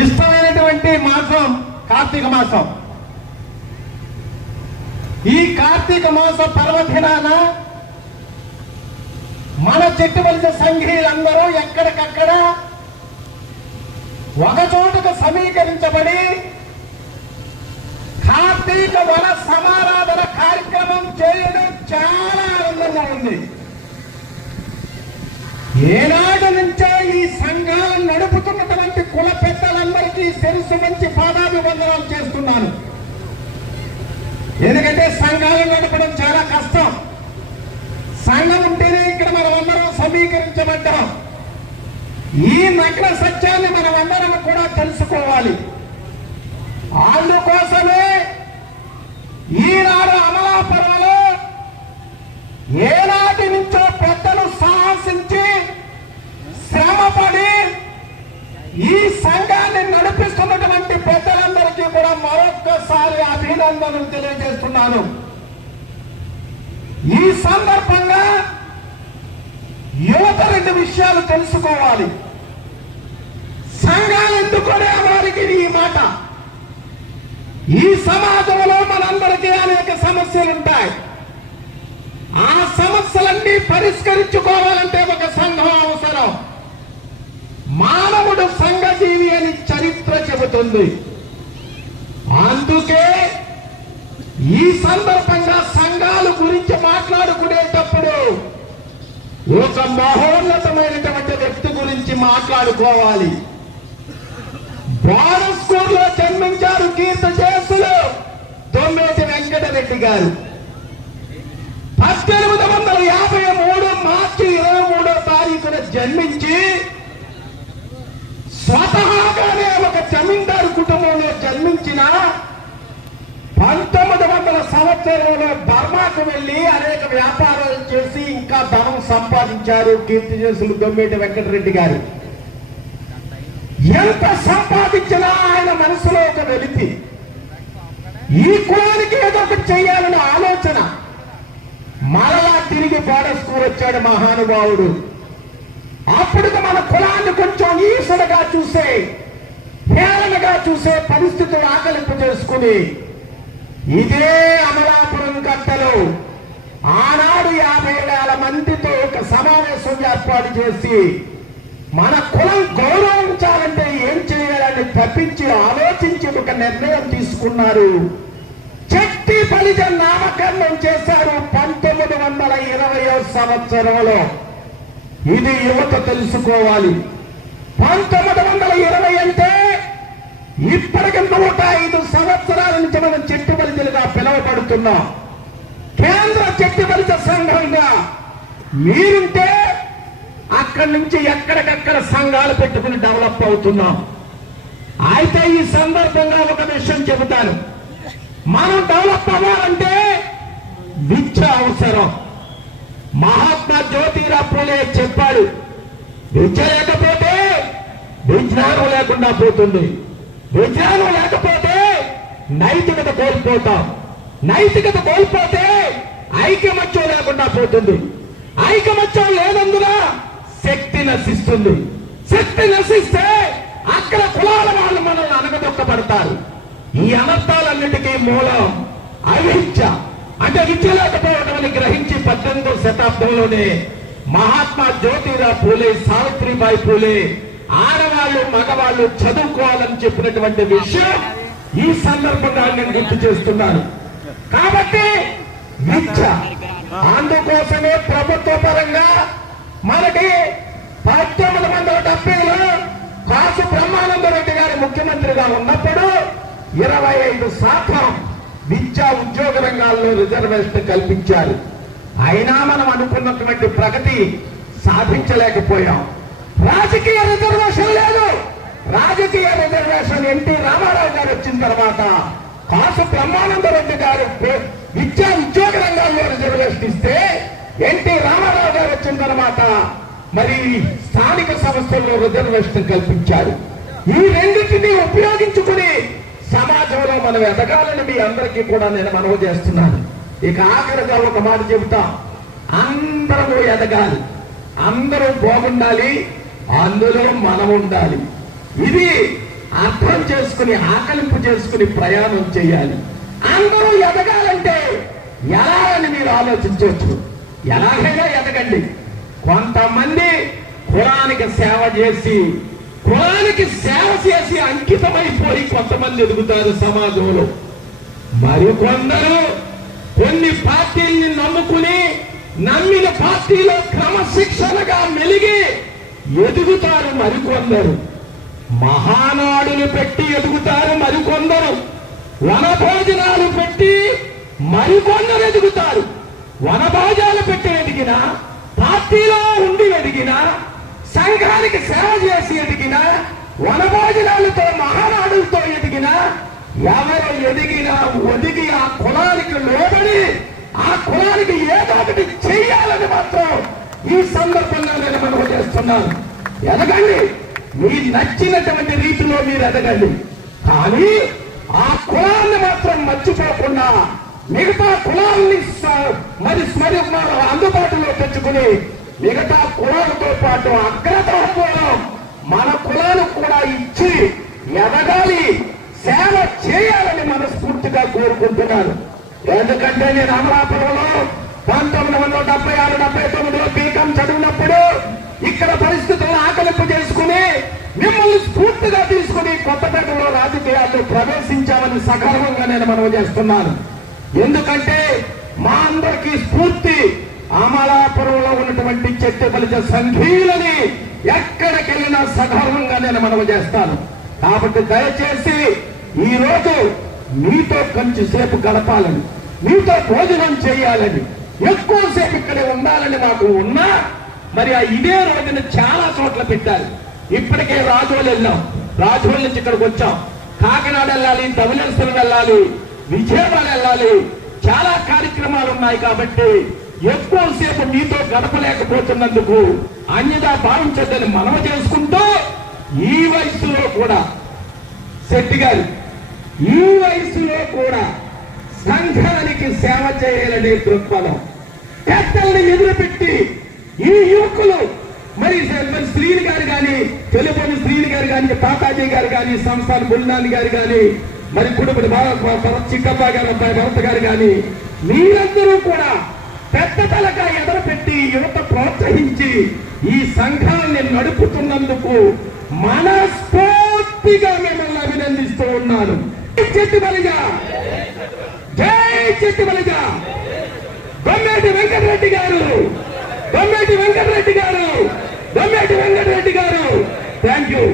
ఇష్టమైనటువంటి మాసం కార్తీక మాసం. ఈ కార్తీక మాస పర్వదినాన మన చెట్టుబలిత సంఘీయులందరూ ఎక్కడికక్కడ ఒక చోటుకు సమీకరించబడి కార్తీక వన సమారాధన కార్యక్రమం చేయడం చాలా ఆనందంగా ఉంది. ఏనాడు నుంచో ఈ సంఘాలను నడుపుతున్నటువంటి కుల పెద్దలందరికీ శిరస్సు మంచి పాదాభివందనాలు చేస్తున్నాను. ఎందుకంటే సంఘాలను నడపడం చాలా కష్టం. సంఘం ఉంటేనే ఇక్కడ మనం అందరం సమీకరించబడ్డాం. ఈ నగ్న సత్యాన్ని మనం అందరం కూడా తెలుసుకోవాలి. అందుకోసమే ఈనాడు అమలాపురంలో ఏనాటి నుంచో పెద్దలు సాహసించి శ్రమపడి ఈ సంఘాన్ని నడిపిస్తున్నటువంటి పెద్దలందరికీ కూడా మరొక్కసారి అభినందనలు తెలియజేస్తున్నాను. ఈ సందర్భంగా యువత రెండు విషయాలు తెలుసుకోవాలి. సంఘాలు ఎందుకునే వారికి ఈ మాట. ఈ సమాజంలో మనందరికీ అనేక సమస్యలుంటాయి. ఆ సమస్యలన్నీ పరిష్కరించుకోవాలంటే ఒక సంఘం అవసరం. మానవుడు సంఘజీవి అని చరిత్ర చెబుతుంది. అందుకే ఈ సందర్భంగా సంఘాల గురించి మాట్లాడుకునేటప్పుడు ఒక మహోన్నతమైనటువంటి వ్యక్తి గురించి మాట్లాడుకోవాలి. బోర్డర్ స్కూల్లో జన్మించారు కీర్తిశేషులు దొమ్మేటి వెంకటరెడ్డి గారు. 1853 మార్చి 23వ తారీఖున జన్మించి స్వతహాగానే ఒక జమీందారు కుటుంబంలో జన్మించిన 1900 సంవత్సరంలో బర్మాకు వెళ్లి అనేక వ్యాపారాలు చేసి ఇంకా ధనం సంపాదించారు కీర్తిశేషులు దొమ్మేటి వెంకటరెడ్డి గారు. ఎంత సంపాదించినా ఆయన మనసులో ఒక వెలితి, ఈ కులానికి ఏదో ఒకటి చేయాలనే ఆలోచన. మరలా తిరిగి బోర్డర్ స్కూల్ వచ్చాడు మహానుభావుడు. అప్పుడు మన కులాన్ని కొంచెం ఈసడగా చూసే, హేళనగా చూసే పరిస్థితులు ఆకలింపు చేసుకుని ఇదే అమలాపురం గట్టలో ఆనాడు 50,000 మందితో ఒక సమావేశం ఏర్పాటు చేసి మన కులం గౌరవించాలంటే ఏం చేయాలని తప్పించి ఆలోచించి ఒక నిర్ణయం తీసుకున్నారు. చెట్టి బలిజ నామకరణం చేశారు 1920వ సంవత్సరంలో. ఇది యువత తెలుసుకోవాలి. 1920 అంటే ఇప్పటికి 105 సంవత్సరాల నుంచి మనం చెట్టు బలిజలుగా పిలువబడుతున్నాం. కేంద్ర చెట్టు బలిజ సంఘంగా మీరుంటే అక్కడి నుంచి ఎక్కడికక్కడ సంఘాలు పెట్టుకుని డెవలప్ అవుతున్నాం. అయితే ఈ సందర్భంగా ఒక విషయం చెబుతాను. మనం డెవలప్ అవ్వాలంటే విద్య అవసరం. మహాత్మా జ్యోతిరావు పూలే చెప్పాడు, విద్య లేకపోతే విజ్ఞానం లేకుండా పోతుంది, విజ్ఞానం లేకపోతే నైతికత కోల్పోతాం, నైతికత కోల్పోతే ఐకమత్యం లేకుండా పోతుంది, ఐకమత్యం లేనందున శక్తి నశిస్తుంది, శక్తి నశిస్తే అక్కడ కులాల వాళ్ళు మనల్ని అనగదొక్కబడతారు. ఈ అనర్థాలన్నిటికీ మూలం అవిద్య. అంటే విద్య లేకపోవడం అని గ్రహించి 18వ శతాబ్దంలోనే మహాత్మా జ్యోతిరావు పూలే, సావిత్రిబాయి పూలే ఆడవాళ్ళు మగవాళ్ళు చదువుకోవాలని చెప్పినటువంటి విషయం ఈ సందర్భంగా నేను గుర్తు చేస్తున్నాను. కాబట్టి విద్య, అందుకోసమే ప్రభుత్వ పరంగా మనకి 1970లో కాసు బ్రహ్మానందరెడ్డి గారు ముఖ్యమంత్రిగా ఉన్నప్పుడు 25% విద్యా ఉద్యోగ రంగాల్లో రిజర్వేషన్ కల్పించారు. అయినా మనం అనుకున్నటువంటి ప్రగతి సాధించలేకపోయాం. రాజకీయ రిజర్వేషన్ లేదు. రాజకీయ రిజర్వేషన్ ఎన్టీ రామారావు గారు వచ్చిన తర్వాత కాసు బ్రహ్మానందరెడ్డి గారు విద్యా ఉద్యోగ రంగాల్లో రిజర్వేషన్ ఇస్తే ఎన్టీ రామారావు గారు వచ్చిన తర్వాత మరి స్థానిక సంస్థల్లో రిజర్వేషన్ కల్పించారు. ఈ రెండింటినీ ఉపయోగించుకుని సమాజంలో మనం ఎదగాలని మీ అందరికీ కూడా నేను మనవి చేస్తున్నాను. ఇక ఆఖరిగా ఒక మాట చెబుతా, అందరూ ఎదగాలి, అందరూ బాగుండాలి, అందులో మనం ఉండాలి. ఇది అర్థం చేసుకుని ఆకలింపు చేసుకుని ప్రయాణం చేయాలి. అందరూ ఎదగాలంటే ఎలా అని మీరు ఆలోచించవచ్చు. ఎలాగైనా ఎదగండి. కొంతమంది కులానికి సేవ చేసి అంకితమైపోయి కొంతమంది ఎదుగుతారు సమాజంలో. మరికొందరు కొన్ని పార్టీల్ని నమ్మిన పార్టీలో క్రమశిక్షణగా మెలిగి ఎదుగుతారు మరికొందరు. మహానాడులు పెట్టి ఎదుగుతారు మరికొందరు. వనభోజనాలు పెట్టి మరికొందరు ఎదుగుతారు. వనభోజనాలు పెట్టి ఎదిగినా, పార్టీలో ఉండి ఎదిగినా, సంఘానికి సేవ చేసి ఎదిగినా, వనభోజనాలతో మహానాడులతో ఎదిగినా, ఎవరు ఎదిగినా ఒదిగి ఆ కులానికి లోబడి ఆ కులానికి ఏదో ఒకటి చెయ్యాలని మాత్రం ఈ సందర్భంగా నేను మనవి చేస్తున్నాను. ఎదగండి, మీరు నచ్చినటువంటి రీతిలో మీరు ఎదగండి. కానీ ఆ కులాన్ని మాత్రం మర్చిపోకుండా మిగతా కులాన్ని మరి అందుబాటులో తెచ్చుకుని మిగతా కులాలతో పాటు అగ్రతాత్వం మన కులాలకు కూడా ఇచ్చి ఎదగాలి, సేవ చేయాలని మనస్ఫూర్తిగా కోరుకుంటున్నాను. ఎందుకంటే నేను అమలాపురంలో 1976-79లో బీకాం చదివినప్పుడు ఇక్కడ పరిస్థితులను ఆకలింపు చేసుకుని మిమ్మల్ని స్ఫూర్తిగా తీసుకుని కొత్తపేటలో రాజకీయాల్లో ప్రవేశించామని సగర్వంగా నేను మనవి చేస్తున్నాను. ఎందుకంటే మా అందరికీ స్ఫూర్తి అమలాపురంలో ఉన్నటువంటి చెట్టుబలిజ సంఘీయులని ఎక్కడికెళ్ళినా సగర్వంగా నేను మనవి చేస్తాను. కాబట్టి దయచేసి ఈ రోజు మీతో కొంచెం సేపు గడపాలని, మీతో భోజనం చేయాలని, ఎక్కువసేపు ఇక్కడే ఉండాలని నాకు ఉన్నా మరి ఇదే రోజున చాలా చోట్ల పెట్టారు. ఇప్పటికే రాజోలు వెళ్ళాం, రాజోల నుంచి ఇక్కడికి వచ్చాం, కాకినాడ వెళ్ళాలి, తమిళనాడు వెళ్ళాలి, విజయవాడ వెళ్ళాలి, చాలా కార్యక్రమాలు ఉన్నాయి. కాబట్టి ఎక్కువసేపు మీతో గడపలేకపోతున్నందుకు అన్యదా భావించద్దని మనవి చేసుకుంటూ ఈ వయసులో కూడా శెట్టి గారు ఈ వయసులో కూడా సంఘానికి సేవ చేయాలనే దృక్పథం పెద్దల్ని ఎదురుపెట్టి ఈ యువకులు మరి శ్రీని గారు కానీ, తెలుపని శ్రీని గారు కానీ, తాతాజీ గారు కానీ, సంస్థాన బుల్నాని గారు కానీ, మరి కుటుంబ చిక్కప్ప గారు అబ్బాయి భరత్ గారు కానీ, మీరందరూ కూడా పెద్ద తలగా ఎదరపెట్టి యువత ప్రోత్సహించి ఈ సంఘాన్ని నడుపుతున్నందుకు మనస్ఫూర్తిగా మిమ్మల్ని అభినందిస్తూ ఉన్నాను. చెట్టుబలిజ, జై చెట్టుబలిజ. దొమ్మేటి వెంకటరెడ్డి గారు, దొమ్మేటి వెంకటరెడ్డి గారు, దొమ్మేటి వెంకటరెడ్డి గారు. Thank you.